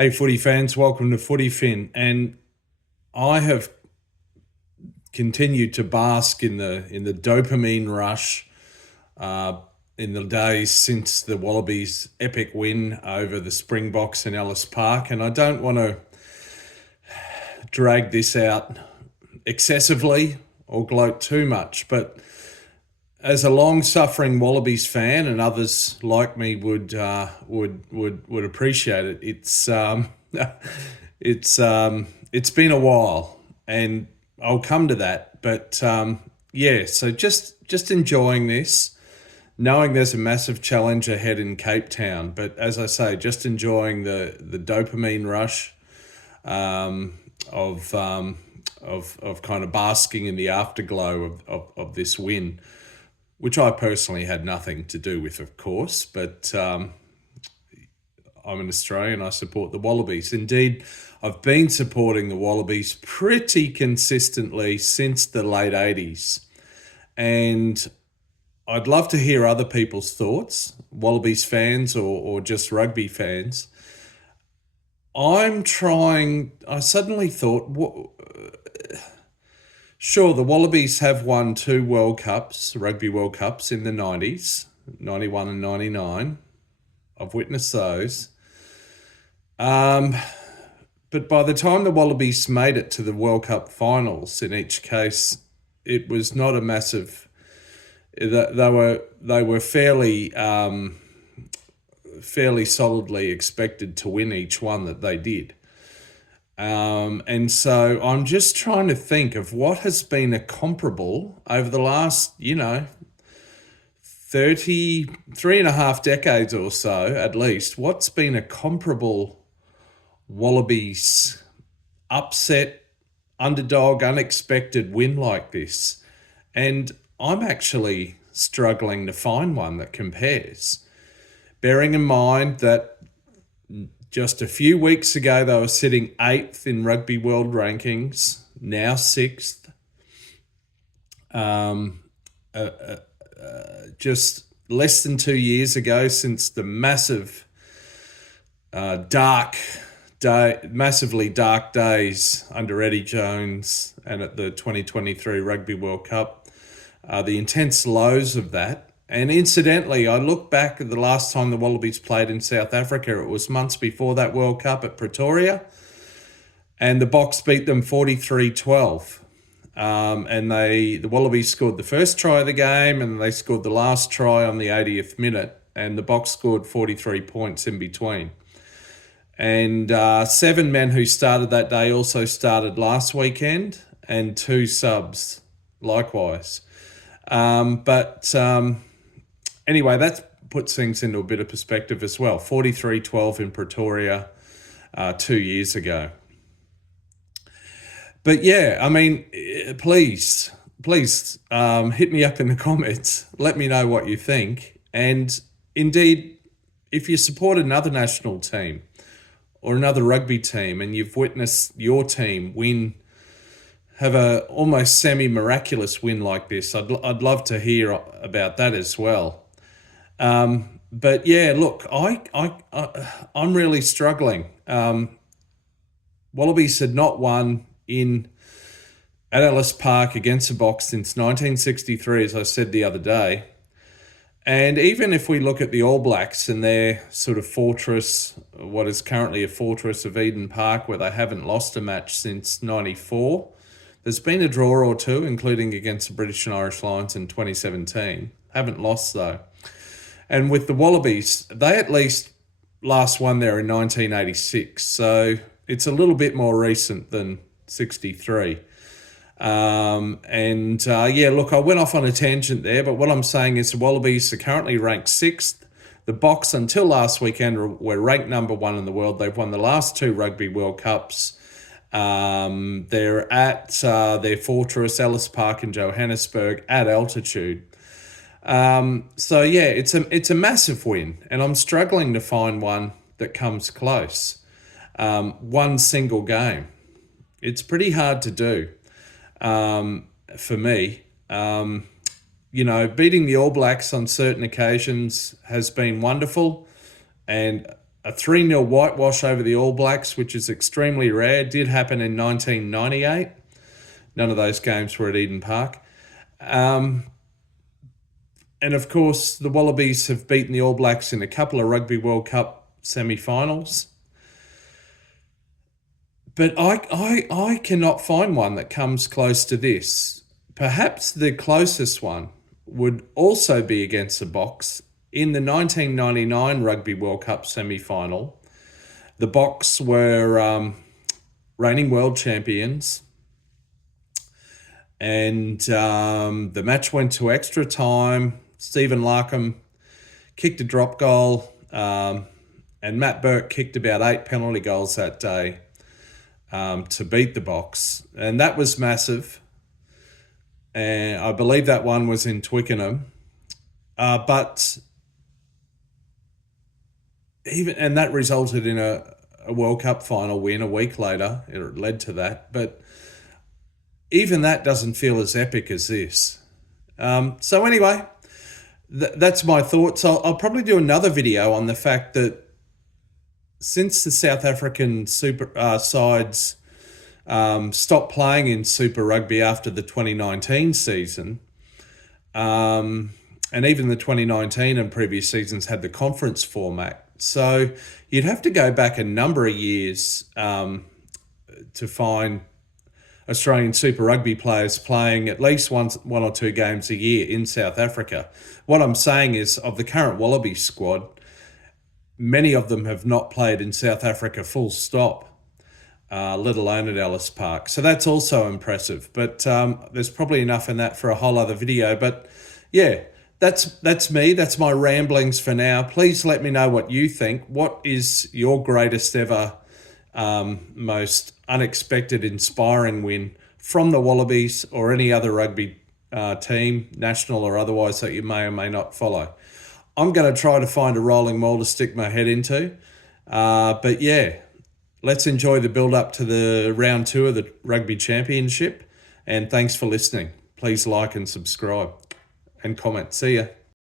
Hey, footy fans, welcome to Footy Fin. And I have continued to bask in the dopamine rush uh, in the days since the Wallabies' epic win over the Springboks in Ellis Park. And I don't want to drag this out excessively or gloat too much, but as a long-suffering Wallabies fan, and others like me would appreciate it. It's been a while, and I'll come to that. But yeah, so just enjoying this, knowing there's a massive challenge ahead in Cape Town. But as I say, just enjoying the dopamine rush of kind of basking in the afterglow of this win, which I personally had nothing to do with, of course, but I'm an Australian. I support the Wallabies. Indeed, I've been supporting the Wallabies pretty consistently since the late 80s. And I'd love to hear other people's thoughts, Wallabies fans or just rugby fans. I suddenly thought, sure, the Wallabies have won two World Cups, Rugby World Cups in the 90s, 91 and 99. I've witnessed those. But by the time the Wallabies made it to the World Cup finals, in each case, it was not a massive. They were fairly solidly expected to win each one that they did. And so I'm just trying to think of what has been a comparable over the last, 33 and a half decades or so, at least. What's been a comparable Wallabies upset, underdog, unexpected win like this? And I'm actually struggling to find one that compares. Bearing in mind that just a few weeks ago, they were sitting 8th in Rugby World Rankings, now 6th. Just less than 2 years ago, since the massively dark days under Eddie Jones and at the 2023 Rugby World Cup, the intense lows of that. And incidentally, I look back at the last time the Wallabies played in South Africa. It was months before that World Cup at Pretoria, and the Boks beat them 43-12. And the Wallabies scored the first try of the game, and they scored the last try on the 80th minute, and the Boks scored 43 points in between. And 7 men who started that day also started last weekend, and 2 subs likewise. Anyway, that puts things into a bit of perspective as well. 43-12 in Pretoria 2 years ago. But yeah, I mean, please hit me up in the comments. Let me know what you think. And indeed, if you support another national team or another rugby team and you've witnessed your team have a almost semi-miraculous win like this, I'd love to hear about that as well. But yeah, look, I'm really struggling. Wallabies had not won at Ellis Park against the Boks since 1963, as I said the other day. And even if we look at the All Blacks and their sort of fortress, what is currently a fortress of Eden Park, where they haven't lost a match since 94, there's been a draw or two, including against the British and Irish Lions in 2017. Haven't lost, though. And with the Wallabies, they at least last won there in 1986. So it's a little bit more recent than 63. Yeah, look, I went off on a tangent there, but what I'm saying is the Wallabies are currently ranked 6th. The Boks, until last weekend, were ranked number 1 in the world. They've won the last 2 Rugby World Cups. They're at their fortress, Ellis Park in Johannesburg, at altitude. So yeah, it's a massive win, and I'm struggling to find one that comes close. One single game. It's pretty hard to do for me. Beating the All Blacks on certain occasions has been wonderful, and a 3-0 whitewash over the All Blacks, which is extremely rare. It did happen in 1998. None of those games were at Eden Park. And of course, the Wallabies have beaten the All Blacks in a couple of Rugby World Cup semi-finals. But I cannot find one that comes close to this. Perhaps the closest one would also be against the Boks. In the 1999 Rugby World Cup semi-final, the Boks were reigning world champions, and the match went to extra time. Stephen Larkham kicked a drop goal, and Matt Burke kicked about 8 penalty goals that day to beat the Boks, and that was massive. And I believe that one was in Twickenham, but that resulted in a World Cup final win a week later. It led to that, but even that doesn't feel as epic as this. So anyway, that's my thoughts. I'll probably do another video on the fact that since the South African super sides stopped playing in Super Rugby after the 2019 season, and even the 2019 and previous seasons had the conference format. So you'd have to go back a number of years to find Australian Super Rugby players playing at least one or two games a year in South Africa. What I'm saying is, of the current Wallabies squad, many of them have not played in South Africa full stop, let alone at Ellis Park. So that's also impressive. But there's probably enough in that for a whole other video. But yeah, that's me. That's my ramblings for now. Please let me know what you think. What is your greatest ever, most unexpected, inspiring win from the Wallabies or any other rugby team, national or otherwise, that you may or may not follow? I'm going to try to find a rolling mall to stick my head into. But yeah, let's enjoy the build up to the round 2 of the Rugby Championship. And thanks for listening. Please like and subscribe and comment. See ya.